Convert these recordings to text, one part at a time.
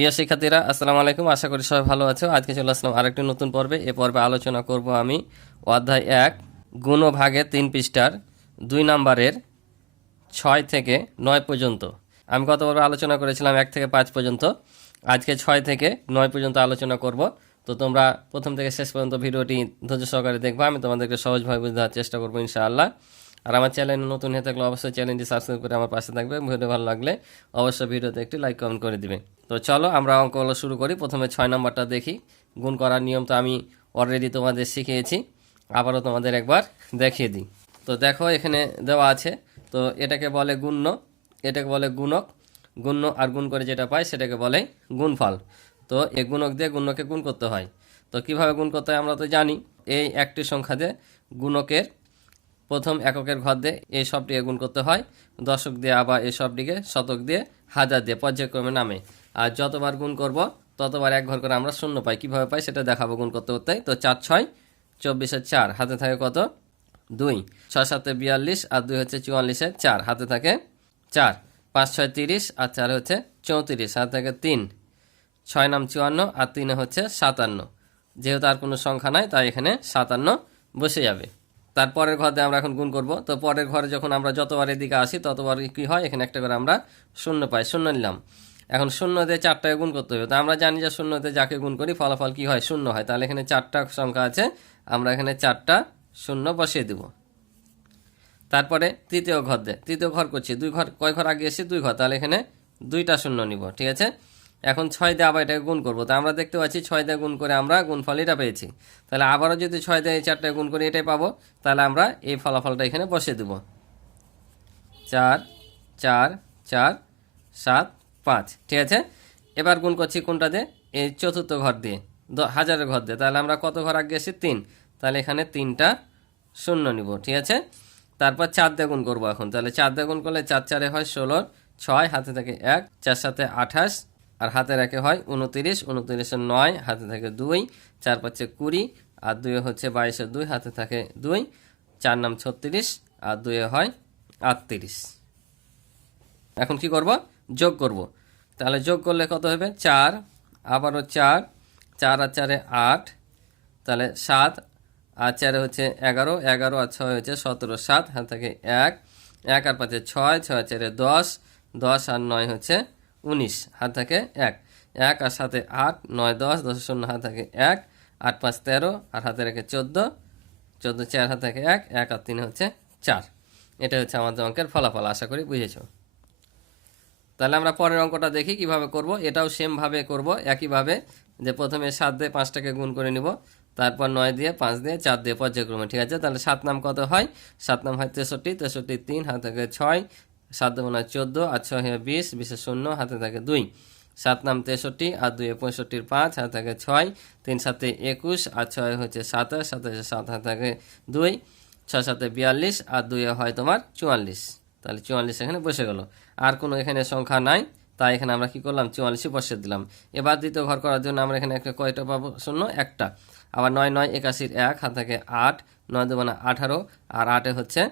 প্রিয় শিক্ষার্থীরা, আসসালামু আলাইকুম। আশা করি সবাই ভালো আছো। আজকে চলে আসলাম আরেকটি নতুন পর্বে। এ পর্বে আলোচনা করব আমি অধ্যায় 1 গুণ ও ভাগের 3 পৃষ্ঠার 2 নম্বরের 6 থেকে 9 পর্যন্ত। আমি গত পর্বে আলোচনা করেছিলাম 1 থেকে 5 পর্যন্ত। আজকে 6 থেকে 9 পর্যন্ত আলোচনা করব। তো তোমরা প্রথম থেকে শেষ পর্যন্ত ভিডিওটি ধৈর্য সহকারে দেখবা। আমি তোমাদেরকে সহজভাবে বোঝার চেষ্টা করবো ইনশাআল্লাহ। আর আমার চ্যানেল নতুন হয়ে থাকলে অবশ্যই চ্যানেলটি সাবস্ক্রাইব করে আমার পাশে থাকবে। ভিডিও ভালো লাগলে অবশ্যই ভিডিওতে একটি লাইক কমেন্ট করে দিবে। তো চলো আমরা অঙ্কগুলো শুরু করি। প্রথমে 6 নম্বরটা দেখি। গুণ করার নিয়ম তো আমি অলরেডি তোমাদের শিখিয়েছি, আবারও তোমাদের একবার দেখিয়ে দিই। তো দেখো এখানে দেওয়া আছে। তো এটাকে বলে গুণ্য, এটাকে বলে গুণক। গুণ্য আর গুণ করে যেটা পাই সেটাকে বলে গুণফল। তো এই গুণক দিয়ে গুণ্যকে গুণ করতে হয়। তো কিভাবে গুণ করতে হয় আমরা তো জানি। এই একটি সংখ্যা দিয়ে গুণকের প্রথম এককের ঘর দিয়ে এই সবটিকে গুণ করতে হয়, দশক দিয়ে আবার এই সবটিকে শতক দিয়ে হাজার দিয়ে পর্যায়ক্রমে নামে। আর যতবার গুণ করব ততবার এক ঘর করে আমরা শূন্য পাই। কিভাবে পাই সেটা দেখাবো গুণ করতে করতে। তো 4 6 24-এর 4, হাতে থাকে কত 2। 6 7 42 আর 2 হচ্ছে 44-এর 4, হাতে থাকে 4। 5 6 30 আর 4 হচ্ছে 34, হাতে থাকে 3। 6 নাম 54 আর 3 হচ্ছে 57। যেহেতু আর কোনো সংখ্যা নাই তাই এখানে 57 বসে যাবে। তারপরের ঘর দিয়ে আমরা এখন গুণ করব। তো পরের ঘরে যখন আমরা যতবার এদিকে আসি ততবার কি হয়, এখানে একটা করে আমরা শূন্য পাই, শূন্য নিলাম। এখন শূন্য দিয়ে 4টাকে গুণ করতে হবে। তো আমরা জানি যে শূন্যতে যাকে গুণ করি ফলাফল কি হয়, শূন্য হয়। তাহলে এখানে 4টা সংখ্যা আছে, আমরা এখানে 4টা শূন্য বসিয়ে দেব। তারপরে তৃতীয় ঘর দিয়ে, তৃতীয় ঘর করছি, 2 ঘর, কয় ঘর আগে এসে 2 ঘর, তাহলে এখানে 2টা শূন্য নিব। ঠিক আছে, এখন 6 দিয়ে আবার এটাকে গুণ করবো। তো আমরা দেখতে পাচ্ছি 6 দিয়ে গুণ করে আমরা গুণফল এটা পেয়েছি। তাহলে আবারও যদি 6 দিয়ে এই 4টায় গুণ করি এটাই পাবো। তাহলে আমরা এই ফলাফলটা এখানে বসিয়ে দেব। 4 4 4 7 5। ঠিক আছে, এবার গুণ করছি কোনটা দিয়ে, এই চতুর্থ ঘর দিয়ে, হাজারের ঘর দিয়ে। তাহলে আমরা কত ঘর আগে এসেছি 3, তাহলে এখানে 3টা শূন্য নিব। ঠিক আছে, তারপর 4 দিয়ে গুণ করবো এখন। তাহলে 4 দিয়ে গুণ করলে 4 4 হয় 16, 6 হাতে থাকে 1, 4 7 28 আর হাতে রাখে হয় 29, 29 9 হাতে থাকে 2, 4 5 20 আর 2 হচ্ছে 22, 2 হাতে থাকে 2, 4 নাম 36 আর 2 হয় 38। এখন কি করব, যোগ করব। তাহলে যোগ করলে কত হবে, 4 আবারও 4, 4 আর 4 8, তাহলে 7 আর 4 হচ্ছে 11, 11 আর 6 হচ্ছে 17, 7 হাতে থাকে 1, 1 আর 5 6, 6 আর 4 10, 10 আর 9 হচ্ছে 19, হাত থাকে 1, 1 আর 7 8, 9 10, 10 শূন্য হাত থাকে 1, 8 5 13 আর হাতে রেখে 14, 14 4 হাত থাকে 1, 1 আর 3 হচ্ছে 4। এটা হচ্ছে আমাদের অঙ্কের ফলাফল। আশা করি বুঝেছো। তাহলে আমরা পরের অঙ্কটা দেখি কিভাবে করব। এটাও সেম ভাবে করব, একইভাবে, যে প্রথমে 7 দিয়ে 5টাকে গুণ করে নিব, তারপর 9 দিয়ে 5 দিয়ে 4 দিয়ে পর্যায়ক্রমে। ঠিক আছে, তাহলে 7 নাম কত হয়, 7 নাম হয় 63, 63 3 হাতে থাকে 6, 7 2 14 আর 6 হয় 20, 20 শূন্য হাতে থাকে 2, 7 নাম 63 আর 2 65 5 হাতে থাকে 6, 3 7 21 আর 6 হচ্ছে 27, 27 7 হাতে থাকে 2, 6 7 42 আর 2 হয় তোমার 44। তাহলে 44 এখানে বসে গেল। আর কোনো এখানে সংখ্যা নাই, তাই এখানে আমরা কি করলাম, 44 বসিয়ে দিলাম। এবার দ্বিতীয় ঘর করার জন্য আমরা এখানে একটা কয়টা পাবো, শূন্য একটা। আবার 9 9 81 1 হাত থাকে 8, 9 2 18 আর 8 হচ্ছে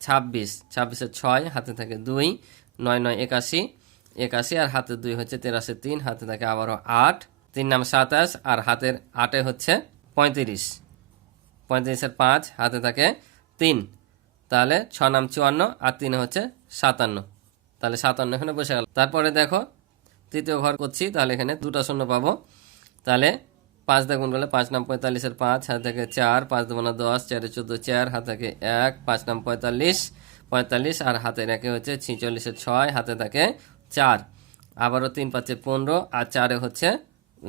26, 26 6 হাতে থাকে 2, 9 9 81 81 আর হাতে 2 হচ্ছে 83 3 হাতে থাকে আবারও 8, 3 নাম 27 আর হাতের 8 হচ্ছে 35, 35 5 হাতে থাকে 3, তাহলে 6 নাম 54 আর 3 হচ্ছে 57, তাহলে 57 এখানে বসে গেল। তারপরে দেখো তৃতীয় ঘর করছি, তাহলে এখানে 2টা শূন্য পাবো। তাহলে 5 দিয়ে গুণ করলে 5 নাম 45 5 হাতে থাকে 4, 5 2 10, 4 14 4 হাতে থাকে 1, 5 নাম 45 45 আর হাতে রেখে হচ্ছে 46 6 হাতে থাকে 4, আবারও 3 5 15 আর 4 হচ্ছে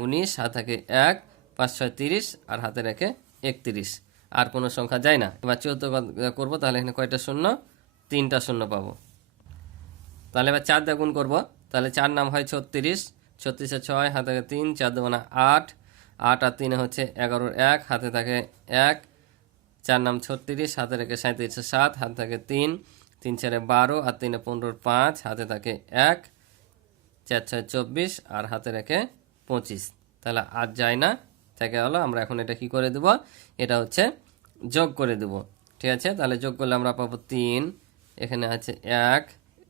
19 হাতে থাকে 1, 5 6 30 আর হাতে রেখে 31। আর কোনো সংখ্যা যায় না। এবার 14 করবো, তাহলে এখানে কয়টা শূন্য, 3টা শূন্য পাবো। তাহলে এবার 4 দিয়ে গুণ করবো। তাহলে 4 নাম হয় 36, 36 6 হাতে থাকে 3, 4 2 8, 8 আর 3 হচ্ছে 11 1 হাতে থাকে 1, 4 নাম 36 হাতে রেখে 37 7 হাতে থাকে 3, 3 4 12 আর 3 15 5 হাতে থাকে 1, 4 6 24 আর হাতে রেখে 25। তাহলে আর যায় না, থেকে হলো। আমরা এখন এটা কি করে দেব, এটা হচ্ছে যোগ করে দেব। ঠিক আছে, তাহলে যোগ করলে আমরা পাবো 3, এখানে আছে 1,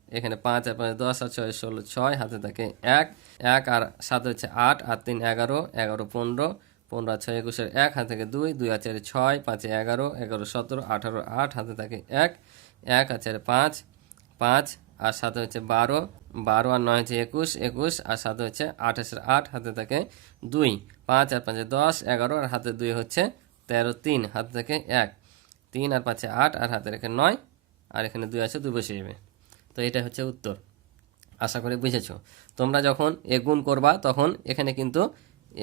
এখানে 5 আর 5 10 আর 6 16, 6 হাতে থাকে 1, 1 আর 7 হচ্ছে 8 আর 3 11, 11 15, 15 আর 6 21 1 হাতে থাকে 2, 2 আর 4 6, 5 11, 11 17, 18, 8 হাতে থাকে 1, 1 আর 4 5, 5 আর 7 হচ্ছে 12, 12 আর 9 হচ্ছে 21, 21 আর 7 হচ্ছে 28 8 হাতে থাকে 2, 5 আর 5 10, 11 আর হাতে 2 হচ্ছে 13, 3 হাতে থাকে 1, 3 আর 5 8 আর হাতে রেখে 9 আর এখানে 2 আছে 2 বসে যাবে। তো এটা হচ্ছে উত্তর। আশা করি বুঝেছো। তোমরা যখন এ গুণ করবা তখন এখানে কিন্তু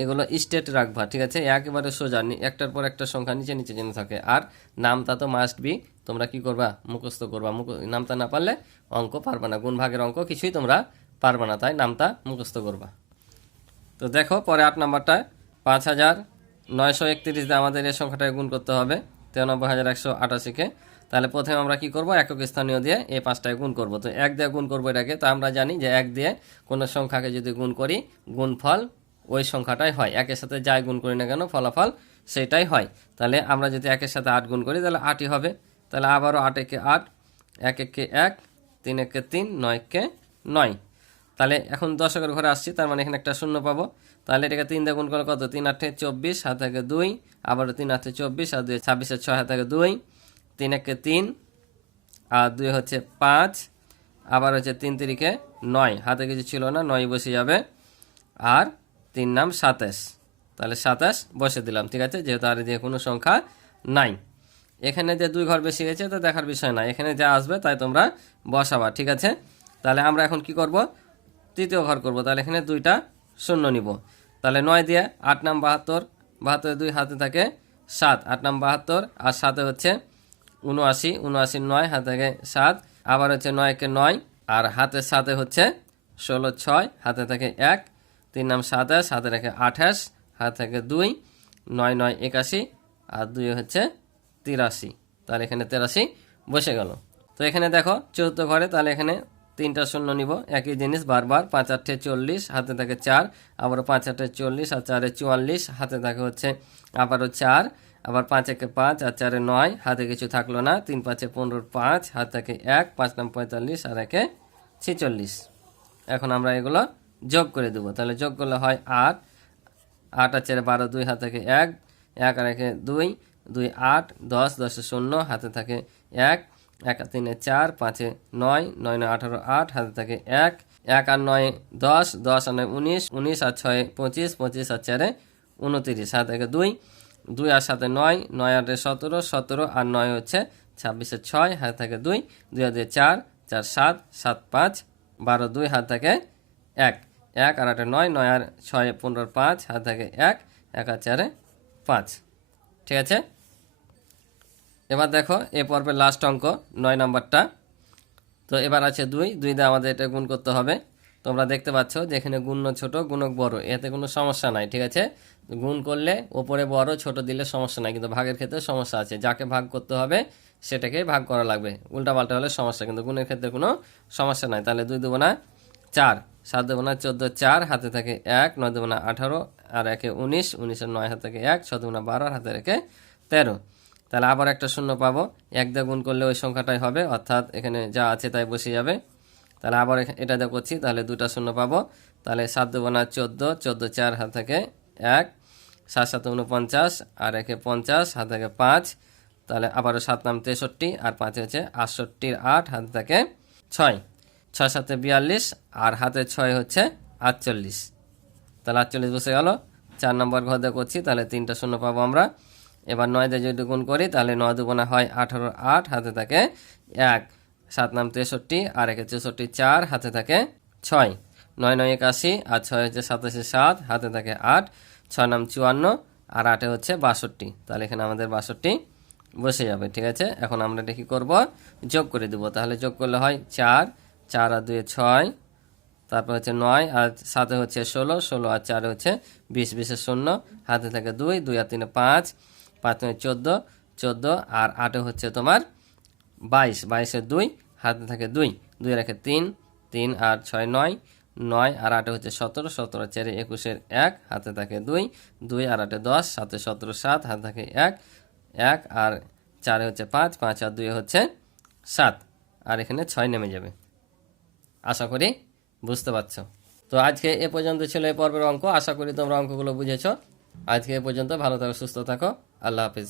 এগুলো স্টেট রাখবা, ঠিক আছে, একেবারে সোজা, একটার পর একটা সংখ্যা নিচে নিচে জেনে থাকে। আর নামতা তো মাস্ট বি, তোমরা কি করবা, মুখস্থ করবা। নামতা না পারলে অঙ্ক পারবা না, গুণ ভাগের অঙ্ক কিছুই তোমরা পারবা না, তাই নামতা মুখস্থ করবা। তো দেখো পরে 8 নাম্বারটা 5931 দিয়ে আমাদের এই সংখ্যাটাকে গুণ করতে হবে 93,188-কে। তাহলে প্রথমে আমরা কি করব, একক স্থানীয় দিয়ে এই 5টায় গুণ করব। তো 1 দিয়ে গুণ করবো এটাকে। তো আমরা জানি যে 1 দিয়ে কোনো সংখ্যাকে যদি গুণ করি গুণফল ওই সংখ্যাটাই হয়, একের সাথে যাই গুণ করি না কেন ফলাফল সেটাই হয়। তাহলে আমরা যদি 1-এর সাথে 8 গুণ করি তাহলে 8ই হবে। তাহলে আবারও 8-একে 8, 1-একে 1, 3-একে 3, 9-কে 9। তাহলে এখন দশকের ঘরে আসছি, তার মানে এখানে একটা শূন্য পাবো। তাহলে এটাকে 3 দিয়ে গুণ করলে কত, 3 8 24 হাতে থাকে 2, আবারও 3 8 24 আর 2 26 6 হাতে থাকে 2, 3 1 3 আর 2 হচ্ছে 5, আবার হচ্ছে 3 3 9 হাতে কিছু ছিল না, 9 বসে যাবে। আর 3 নাম 27, তাহলে 27 বসে দিলাম, ঠিক আছে, যেহেতু আর দিয়ে কোনো সংখ্যা নাই। এখানে যে 2 ঘর বেশি গেছে তো দেখার বিষয় না, এখানে যা আসবে তাই তোমরা বসাবা, ঠিক আছে। তাহলে আমরা এখন কি করব, তৃতীয় ঘর করব। তাহলে এখানে 2টা শূন্য নিব। তাহলে 9 দিয়ে 8 নাম 72, 72 2 হাতে থাকে 7, 8 নাম 72 আর 7 হচ্ছে 79, 79 9 হাতে থাকে 7, আবার হচ্ছে 9-কে 9 আর হাতে 7 হচ্ছে 16 6 হাতে থাকে 1, 3 নাম 27 হাতে রাখে 28 হাতে থাকে 2, 9 9 81 আর 2 হচ্ছে 83। তাহলে এখানে 83 বসে গেল। তো এখানে দেখো চতুর্থ ঘরে, তাহলে এখানে 3টা শূন্য নিব, একই জিনিস বারবার। 5 8 40 হাতে থাকে 4, আবারও 5 8 40 আর 4 44 হাতে থাকে হচ্ছে আবারও 4, আবার 5 1 5 আর 4 9 হাতে কিছু থাকলো না, 3 5 15 5 হাতে থাকে 1, 5 নাম 45 আর 1 46। এখন আমরা এগুলো যোগ করে দেবো। তাহলে যোগ করলে হয় 8, 8 আর 4 12 2 হাতে থাকে 1, 1 আর 1 2, 2 8 10 10 0 হাতে থাকে 1, 1 আর 3 4, 5 9, 9 9 18 8 হাতে থাকে 1, 1 আর 9 10, 10 আর 9 19, 19 আর 6 25, 25 আর 4 29 হাতে থাকে 2, 2 আর 7 9, 9 আর 17, 17 আর 9 হচ্ছে 26 6 হাতে থাকে 2, 2 আর 2 4, 4 7, 7 5 12 2 হাতে থাকে 1, 1 আর 8 9, 9 আর 6 15 5 হাতে থাকে 1, 1 আর 4 5, ঠিক আছে। এবার দেখো এ পর্বের লাস্ট অঙ্ক 9 নাম্বারটা। তো এবার আছে 2, 2 দিয়ে আমাদের এটা গুণ করতে হবে। তোমরা দেখতে পাচ্ছ যে এখানে গুণ্য ছোট গুণক বড়, এতে কোনো সমস্যা নাই, ঠিক আছে। গুণ করলে ওপরে বড় ছোট দিলে সমস্যা নাই, কিন্তু ভাগের ক্ষেত্রে সমস্যা আছে। যাকে ভাগ করতে হবে সেটাকেই ভাগ করা লাগবে, উল্টাপাল্টা হলে সমস্যা, কিন্তু গুণের ক্ষেত্রে কোনো সমস্যা নাই। তাহলে 2 দেবো না 4, 7 দেবো না 14 4 হাতে থাকে 1, 9 দেবো না 18 আর 1 19, 19 আর 9 হাতে থাকে 1, 6 দেবো না 12 আর হাতে রেখে 13। তাহলে আবার একটা শূন্য পাবো, 1 দিয়ে গুণ করলে ওই সংখ্যাটাই হবে, অর্থাৎ এখানে যা আছে তাই বসে যাবে। তাহলে আবার এটা দিয়ে করছি, তাহলে 2টা শূন্য পাবো। তাহলে 7 দেবো না 14, 14 4 হাত থেকে 1, 7 7 49 আর 1 50 হাত থেকে 5, তাহলে আবারও 7 নাম 63 আর 5 হচ্ছে 68 8 হাত থেকে 6, 6 7 42 আর হাতে 6 হচ্ছে 48, তাহলে 48 বসে গেল। 4 নম্বর ঘর দিয়ে করছি, তাহলে 3টা শূন্য পাবো আমরা। এবার 9 দিয়ে যদি গুণ করি তাহলে 9 দুগুণে হয় 18 8 হাতে থাকে 1, 7 নাম 63 আর 1 64 4 হাতে থাকে 6, 9 9 81 আর 6 হচ্ছে 87 7 হাতে থাকে 8, 6 নাম 54 আর 8 হচ্ছে 62, তাহলে এখানে আমাদের 62 বসে যাবে, ঠিক আছে। এখন আমরা এটা কি করবো, যোগ করে দেবো। তাহলে যোগ করলে হয় 4, 4 আর 2 6, তারপর হচ্ছে 9 আর 7 হচ্ছে 16, 16 আর 4 হচ্ছে 20, 20 শূন্য হাতে থাকে 2, 2 আর 3 5, 5 14, 14 আর 8 হচ্ছে তোমার 22, 22 2 হাতে থাকে 2, 2 রেখে 3, 3 আর 6 9, 9 আর 8 হচ্ছে 17, 17 আর 4 21 1 হাতে থাকে 2, 2 আর 8 10, 7 17 7 হাতে থাকে 1, 1 আর 4 হচ্ছে 5, 5 আর 2 হচ্ছে 7 আর এখানে 6 নেমে যাবে। আশা করি বুঝতে পারছো। তো আজকে এ পর্যন্ত ছিল এই পর্বের অঙ্ক। আশা করি তোমরা অঙ্কগুলো বুঝেছো। আজকে এ পর্যন্ত, ভালো থাকো, সুস্থ থাকো, আল্লাহ হাফিজ।